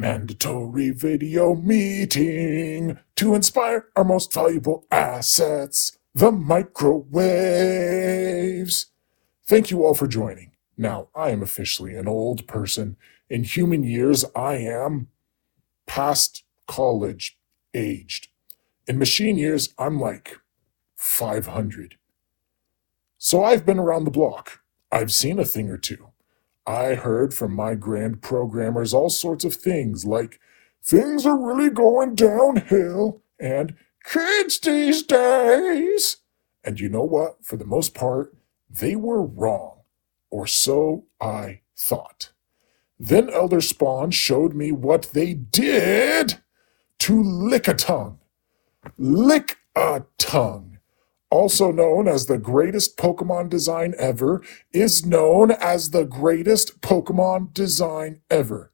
Mandatory video meeting to inspire our most valuable assets, the microwaves. Thank you all for joining. Now, I am officially an old person. In human years, I am past college aged. In machine years, I'm like 500. So I've been around the block. I've seen a thing or two. I heard from my grand programmers all sorts of things like, things are really going downhill, and kids these days. And you know what? For the most part, they were wrong, or so I thought. Then Elder Spawn showed me what they did to lick a tongue. Lick a tongue, also known as the greatest Pokemon design ever, is known as the greatest Pokemon design ever.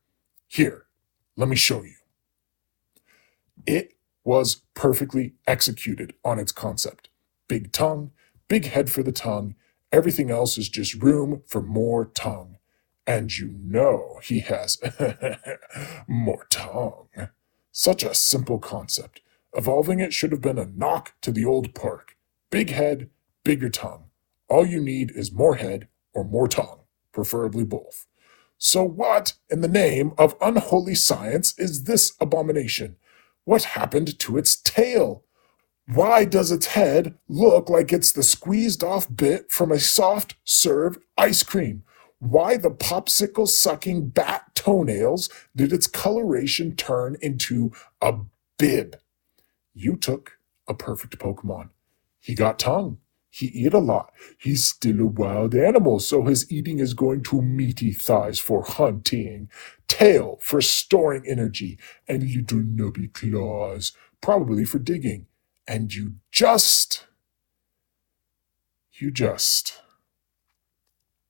Here, let me show you. It was perfectly executed on its concept. Big tongue, big head for the tongue, everything else is just room for more tongue. And you know he has more tongue. Such a simple concept. Evolving it should have been a knock to the old park. Big head, bigger tongue. All you need is more head or more tongue, preferably both. So what, in the name of unholy science, is this abomination? What happened to its tail? Why does its head look like it's the squeezed off bit from a soft serve ice cream? Why the popsicle-sucking bat toenails did its coloration turn into a bib? You took a perfect Pokemon. He got tongue. He ate a lot. He's still a wild animal, so his eating is going to meaty thighs for hunting, tail for storing energy, and little nubby claws, probably for digging. And you just...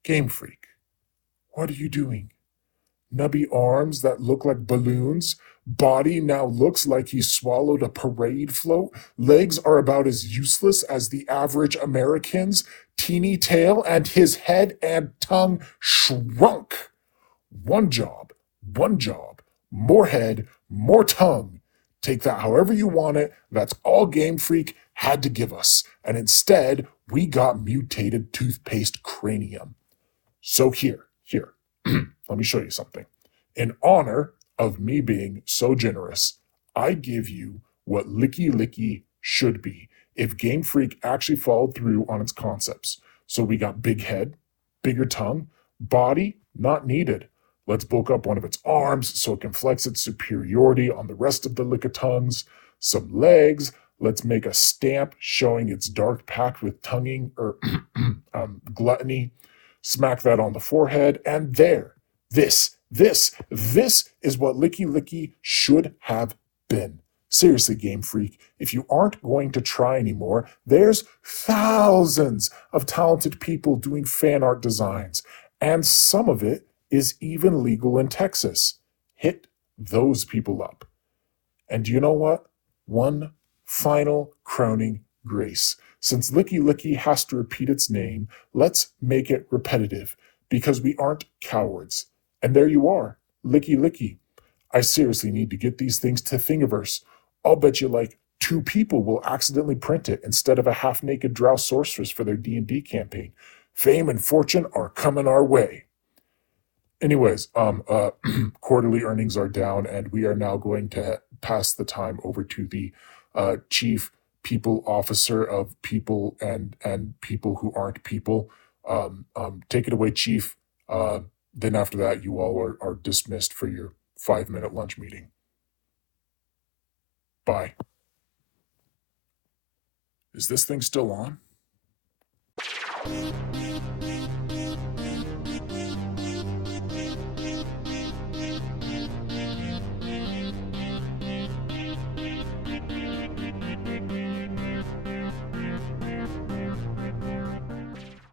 Game Freak, what are you doing? Nubby arms that look like balloons. Body now looks like he swallowed a parade float. Legs are about as useless as the average American's. Teeny tail, and his head and tongue shrunk. One job. More head, more tongue. Take that however you want it. That's all Game Freak had to give us. And instead, we got mutated toothpaste cranium. So here. Let me show you something. In honor of me being so generous, I give you what Licky Licky should be if Game Freak actually followed through on its concepts. So we got big head, bigger tongue, body, not needed. Let's bulk up one of its arms so it can flex its superiority on the rest of the Lickitongues. Some legs, let's make a stamp showing its dark pact with tonguing or gluttony. Smack that on the forehead, and there. This is what Licky Licky should have been. Seriously, Game Freak, if you aren't going to try anymore, there's thousands of talented people doing fan art designs, and some of it is even legal in Texas. Hit those people up. And do you know what? One final crowning grace. Since Licky Licky has to repeat its name, let's make it repetitive, because we aren't cowards. And there you are, Licky Licky. I seriously need to get these things to Thingiverse. I'll bet you like 2 people will accidentally print it instead of a half-naked drow sorceress for their D&D campaign. Fame and fortune are coming our way. Anyways, quarterly earnings are down, and we are now going to pass the time over to the chief people officer of people and people who aren't people. Take it away, Chief. Then after that, you all are dismissed for your 5-minute lunch meeting. Bye. Is this thing still on?